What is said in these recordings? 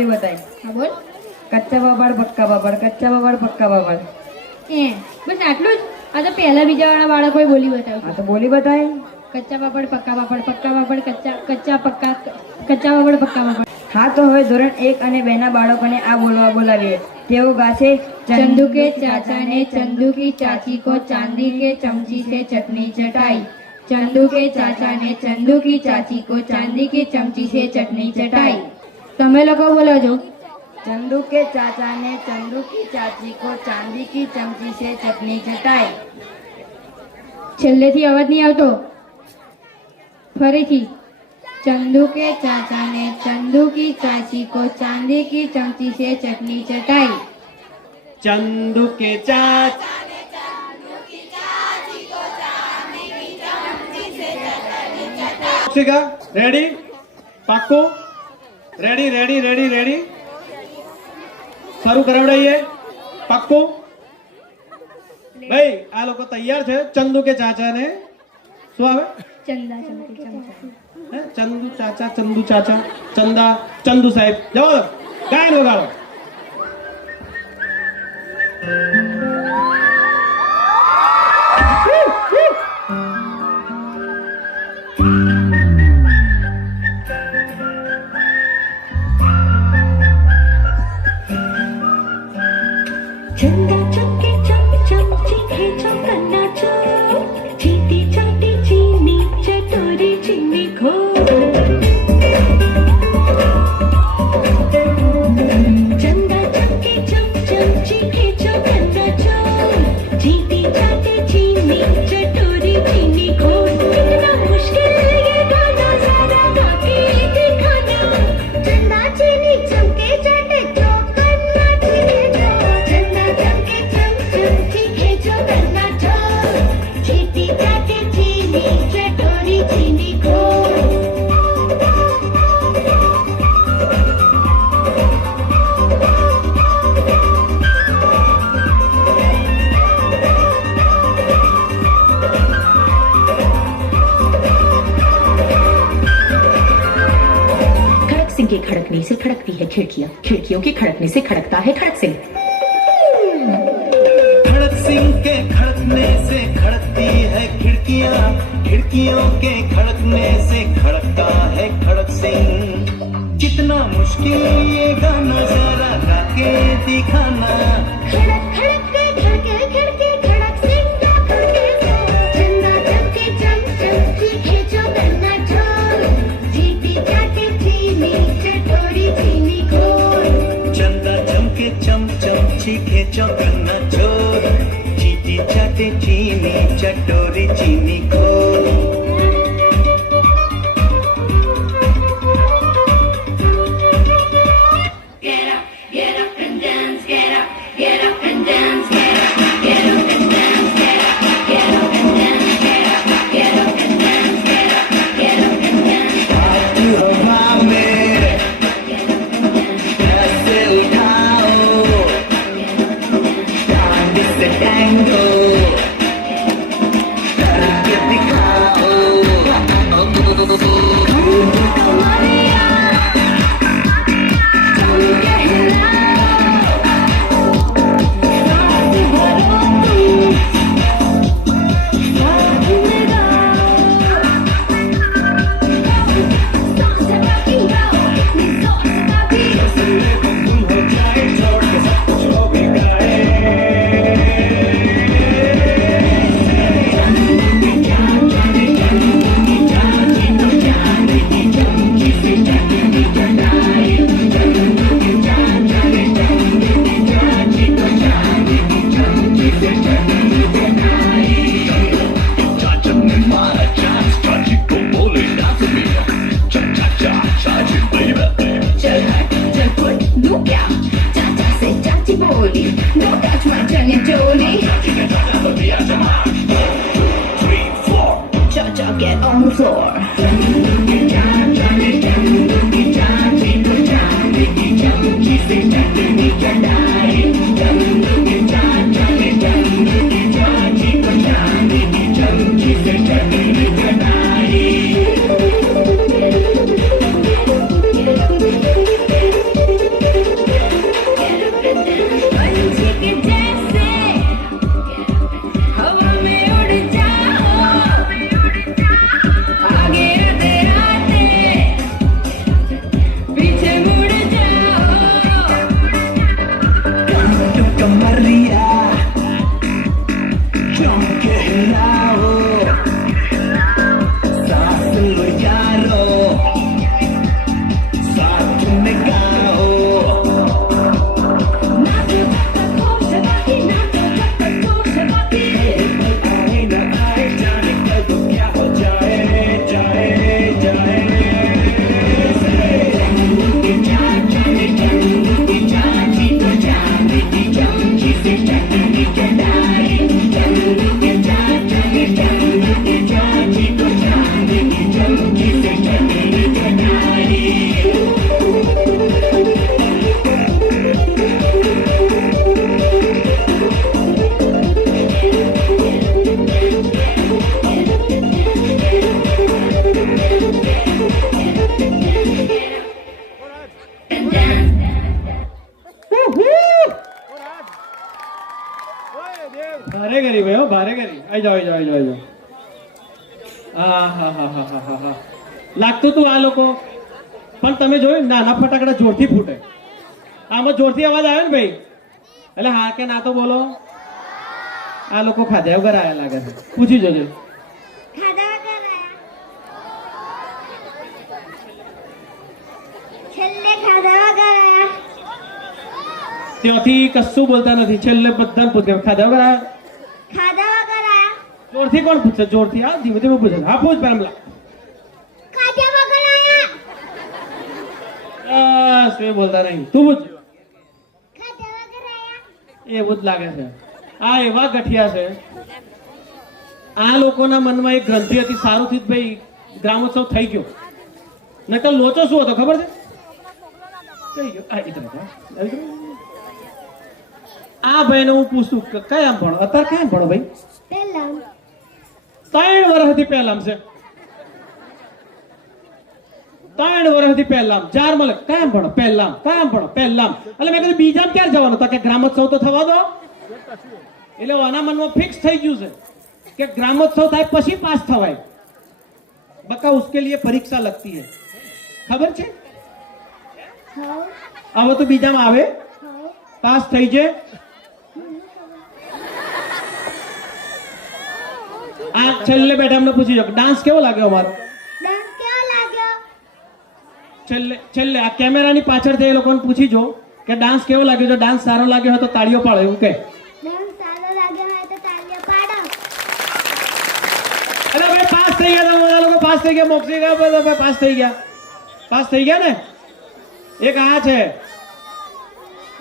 બતાય. બોલ. કચ્ચા આટલું જ? આ તો પહેલા બીજા વાળા બાળકોએ બોલી બતાવ્યું. આ તો બોલી બાપડ પક્કા બાપડ પક્કા પક્કા કચ્ચા બાપડ પક્કા હા તો હવે ધોરણ એક અને બે ના બાળકોને આ બોલવા બોલાવીએ. તેઓ ગાશે ચંદુ કે ચાચા ને ચંદુ કી ચાચી કો ચાંદી કે ચમચી સે ચટણી ચટાઈ. ચંદુ કે ચાચા ને ચંદુ કી ચાચી કો ચાંદી કે ચમચી સે ચટણી ચટાઈ. તમે લોકો બોલો છો चंदू के चाचा ने चंदू की चाची को चांदी की चमची से चटनी चटाई છેલ્લેથી અવાજ નહીં આવતો ફરીથી चंदू के चाचा ने चंदू की चाची को चांदी की चमची से चटनी चटाई चंदू के चाच રેડી પાક્કું રેડી રેડી રેડી રેડી શરૂ કરાવડાઈએ. પાક્કું? ભાઈ આ લોકો તૈયાર છે ચંદુ કે ચાચા ને શું આવે? ચંદુ ચાચા ચંદુ ચાચા. ચંદા ચંદુ સાહેબ. જવા દો. ગાયન વગાડો. सिंह के खड़कने से खड़कती है खिड़कियाँ। खिड़कियों के खड़कने से खड़कता है खड़क सिंह। खड़क सिंह के खड़कने से खड़कती है खिड़कियाँ। खिड़कियों के खड़कने से खड़कता है खड़क सिंह। कितना मुश्किल ये गाना जरा गा के दिखाना। Thank you. you? Cha-cha, get on the floor. ભારે ભાઈ હો, ભારે કરી આઈ જાઓ આઈ જાઓ આઈ જાઓ, આઈ હા હા હા લાગતું તું આ લોકો. પણ તમે જોયું નાના ફટાકડા જોરથી ફૂટે. આમાં જોરથી અવાજ આવ્યો ને ભાઈ? એટલે હા કે ના તો બોલો. આ લોકો ખાધા વગર આવ્યા લાગે છે. પૂછી જોજો. છેલ્લે ખાધા. ત્યાંથી કશું બોલતા નથી. છેલ્લે બધા પૂછે ખાધા વગર ખાધા વગર જોરથી કોણ પૂછે? જોરથી. હા ધીમે ધીમે પૂછે. હા પૂછ પેલા. ખાધા વગર આયા. બસ એ બોલતા નહીં. તું પૂછ. ખાધા વગર આયા. એવું જ લાગે છે. આ એવા ગઠિયા છે. આ લોકોના મનમાં એક ગ્રંથિ હતી સારું થી ભાઈ ગ્રામોત્સવ થઈ ગયો. નકર લોચો શું હતો ખબર છે? થઈ ગયો. આ. આ ભાઈને હું પૂછું કે કયા ભણો? અત્યારે ક્યાં ભણો ભાઈ? ત્રણ વર્ષથી પહેલા છે. ત્રણ વર્ષથી પહેલા ચાર મળે કાયમ ભણો? પહેલા કાયમ ભણો? પહેલા એટલે મેં કીધું બીજા ક્યારે જવાનું? તો કે ગ્રામોત્સવ તો થવા દો. એટલે આના મનમાં ફિક્સ થઈ ગયું છે કે ગ્રામોત્સવ થાય પછી પાસ થવાય. બકા ઉસકે લીએ પરીક્ષા લગતી હે. ખબર છે? હવે તો બીજામાં આવે. પાસ થઈ જાય આ છેલ્લે બેઠા અમને પૂછી જો ડાન્સ કેવો લાગ્યો અમારો? છેલ્લે છેલ્લે આ કેમેરાની પાછળથી એ લોકોને પૂછી જો કે ડાન્સ કેવો લાગ્યો? જો ડાન્સ સારો લાગ્યો હોય તો તાળીઓ પાડો એવું કે? અરે ભાઈ પાસ થઈ ગયા લોકો પાસ થઈ ગયા મોક્ષી ગયા બધા પાસ થઈ ગયા. પાસ થઈ ગયા ને? એક આ છે.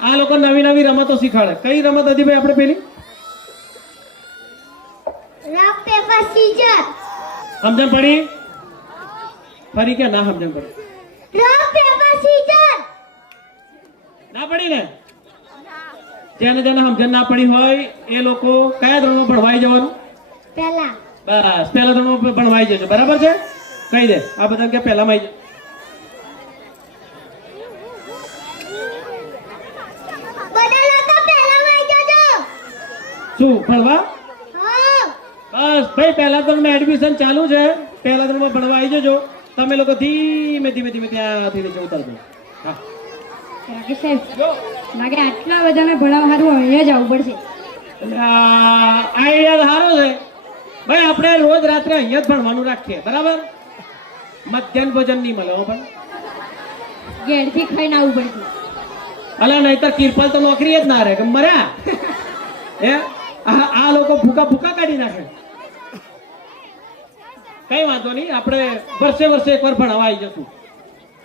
આ લોકો નવી નવી રમતો શીખવાડે. કઈ રમત હતી ભાઈ આપણે પેલી? રફ પેપર સમજણ પડી? ફરી કે ના સમજણ પડી? ના પડી ને? જેને જેને સમજણ ના પડી હોય એ લોકો કયા ધોરણમાં ભણવાઈ જવાનું? પેલા બસ પહેલા ધોરણમાં ભણવાઈ જજો. બરાબર છે? કહી દે. આ બધા કે પહેલામાં આવી શું ભણવા? ભાઈ પહેલા ધોરણમાં એડમિશન ચાલુ છે. પહેલા ધોરણમાં ભણવા આવી જજો. તમે લોકો ધીમે ધીમે ધીમે ત્યાંથી નીચે ઉતરજો હા. રાકેશ સાહેબ લાગે આટલા બધાને ભણાવવા સારું અહીંયા જ આવવું પડશે. આઈડિયા સારો છે. ભાઈ આપણે રોજ રાત્રે અહીંયા જ ભણવાનું રાખીએ બરાબર? મધ્યાહન ભોજન નહીં મળે હો પણ. ઘેરથી ખાઈને આવવું પડશે. અલા નહીતર કિરપાલ તો નોકરી જ ના રહે મર્યા. હે? આ આ લોકો ભૂકા ભૂકા કાઢી નાખે. કઈ વાંધો નહીં આપણે વર્ષે વર્ષે એકવાર ભણાવવા આવી જશું.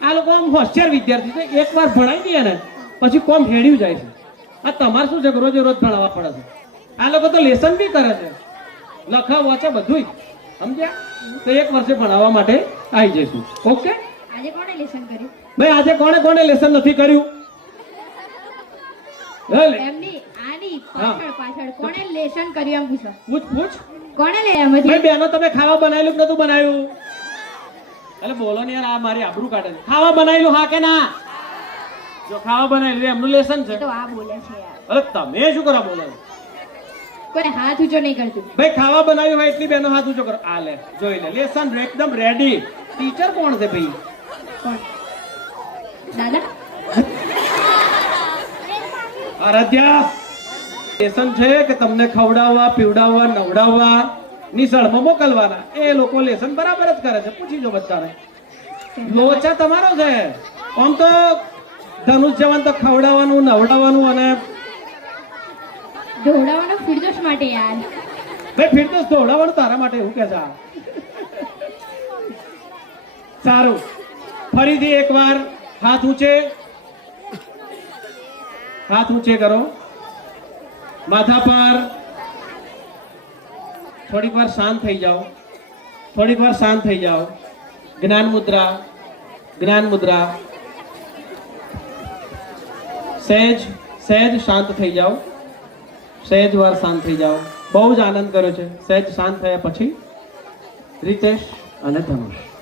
આ લોકો આમ હોશિયાર વિદ્યાર્થી છે એકવાર ભણાવી દઈએ ને પછી કોમ હેડ્યું જાય છે. આ તમારે શું છે કે રોજે રોજ ભણાવવા પડે છે. આ લોકો તો લેસન બી કરે છે. લખા વાંચે બધું સમજ્યા? તો એક વર્ષે ભણાવવા માટે આવી જઈશું. ઓકે? આજે કોણે લેસન કર્યું? ભાઈ આજે કોણે કોણે લેસન નથી કર્યું? એમની આની પાછળ પાછળ કોણે લેસન કર્યું એમ પૂછો. પૂછ પૂછ. કોણે લે એમાંથી ભાઈ બેનો તમે ખાવા બનાવેલું કે નતું બનાવ્યું? એટલે બોલો ને યાર આ મારી આબરૂ કાઢે છે. ખાવા બનાવેલું હા કે ના? જો ખાવા બનાવેલું એમનું લેસન છે. તો આ બોલે છે યાર. અરે તમે શું કરો બોલો? કોઈ હાથ ઊંચો નહીં કરતું. ભાઈ ખાવા બનાવ્યું હોય એટલી બેનો હાથ ઊંચો કરો. આ લે જોઈ લે લેસન એકદમ રેડી ટીચર કોણ છે ભાઈ? કોણ? દાદા? આરાધ્યા લેસન છે કે તમને ખવડાવવા પીવડાવવા નવડાવવા નિસળમાં મોકલવાના. એ લોકો લેસન બરાબર જ કરે છે. પૂછી જો બધાને. લોચા તમારો છે. આમ તો ધનુષ જવાન તો ખવડાવવાનું નવડાવવાનું અને ઢોળાવાનો ફિરદોસ માટે યાર. ભાઈ ફીર દોડાવવાનું તારા માટે એવું કે છે. સારું. ફરીથી એકવાર હાથ ઊંચે. હાથ ઊંચે કરો. માથા પર થોડીક વાર શાંત થઈ જાઓ. થોડીક વાર શાંત થઈ જાઓ. જ્ઞાન મુદ્રા જ્ઞાન મુદ્રા. સહેજ સહેજ શાંત થઈ જાઓ. સહેજ વાર શાંત થઈ જાઓ. બહુ જ આનંદ કર્યો છે. સહેજ શાંત થયા પછી રીતેશ અને ધનુષ.